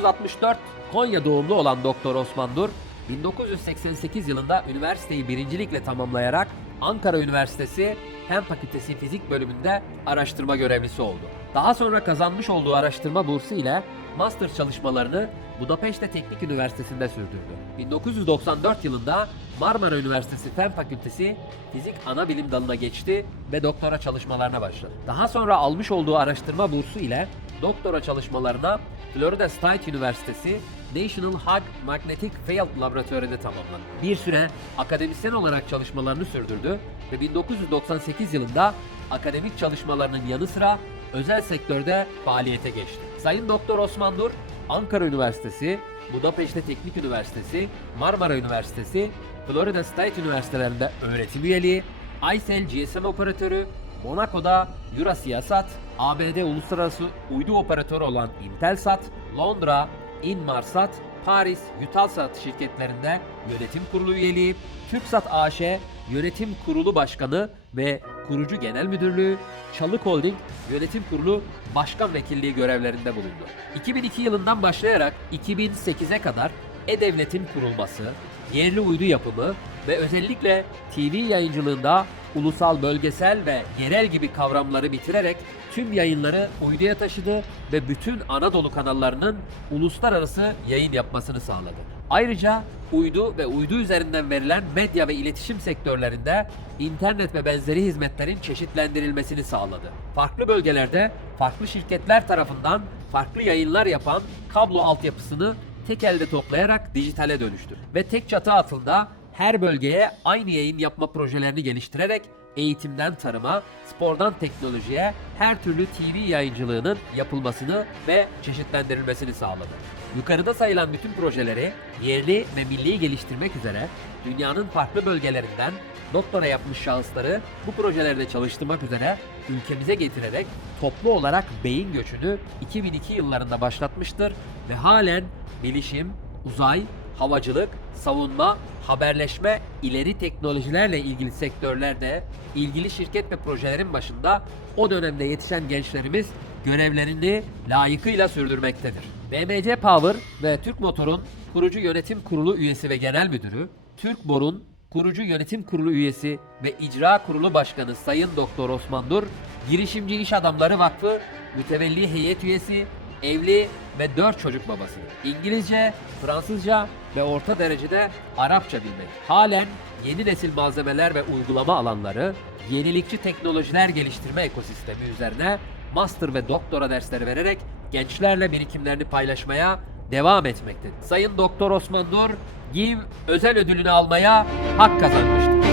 1964 Konya doğumlu olan Doktor Osman Dur, 1988 yılında üniversiteyi birincilikle tamamlayarak Ankara Üniversitesi Fen Fakültesi Fizik bölümünde araştırma görevlisi oldu. Daha sonra kazanmış olduğu araştırma bursu ile master çalışmalarını Budapeşte Teknik Üniversitesi'nde sürdürdü. 1994 yılında Marmara Üniversitesi Fen Fakültesi Fizik Ana Bilim Dalı'na geçti ve doktora çalışmalarına başladı. Daha sonra almış olduğu araştırma bursu ile doktora çalışmalarına Florida State Üniversitesi National High Magnetic Field Laboratuvarı'nı tamamladı. Bir süre akademisyen olarak çalışmalarını sürdürdü ve 1998 yılında akademik çalışmalarının yanı sıra özel sektörde faaliyete geçti. Sayın Doktor Osman Dur, Ankara Üniversitesi, Budapeşte Teknik Üniversitesi, Marmara Üniversitesi, Florida State Üniversitelerinde öğretim üyeliği, Aysel GSM operatörü, Monaco'da Eurasiyasat, ABD uluslararası uydu operatörü olan Intelsat, Londra, Inmarsat, Paris, Eutelsat şirketlerinde yönetim kurulu üyeliği, TürkSat AŞ yönetim kurulu başkanı ve kurucu genel müdürlüğü, Çalık Holding yönetim kurulu başkan vekilliği görevlerinde bulundu. 2002 yılından başlayarak 2008'e kadar E-Devlet'in kurulması, yerli uydu yapımı ve özellikle TV yayıncılığında ulusal, bölgesel ve yerel gibi kavramları bitirerek tüm yayınları uyduya taşıdı ve bütün Anadolu kanallarının uluslararası yayın yapmasını sağladı. Ayrıca uydu ve uydu üzerinden verilen medya ve iletişim sektörlerinde internet ve benzeri hizmetlerin çeşitlendirilmesini sağladı. Farklı bölgelerde farklı şirketler tarafından farklı yayınlar yapan kablo altyapısını tek elde toplayarak dijitale dönüştür. Ve tek çatı altında her bölgeye aynı yayın yapma projelerini geliştirerek eğitimden tarıma, spordan teknolojiye her türlü TV yayıncılığının yapılmasını ve çeşitlendirilmesini sağladı. Yukarıda sayılan bütün projeleri yerli ve milli geliştirmek üzere dünyanın farklı bölgelerinden doktora yapmış şahısları bu projelerde çalıştırmak üzere ülkemize getirerek toplu olarak beyin göçünü 2002 yıllarında başlatmıştır ve halen bilişim, uzay, havacılık, savunma, haberleşme, ileri teknolojilerle ilgili sektörlerde ilgili şirket ve projelerin başında o dönemde yetişen gençlerimiz görevlerini layıkıyla sürdürmektedir. BMC Power ve Türk Motor'un kurucu yönetim kurulu üyesi ve genel müdürü, Türk Bor'un kurucu yönetim kurulu üyesi ve icra kurulu başkanı Sayın Doktor Osman Dur, Girişimci İş Adamları Vakfı mütevelli heyet üyesi, evli ve 4 çocuk babası. İngilizce, Fransızca ve orta derecede Arapça bilmek. Halen yeni nesil malzemeler ve uygulama alanları, yenilikçi teknolojiler geliştirme ekosistemi üzerine master ve doktora dersleri vererek gençlerle birikimlerini paylaşmaya devam etmektedir. Sayın Doktor Osman Dur, GIV özel ödülünü almaya hak kazanmıştır.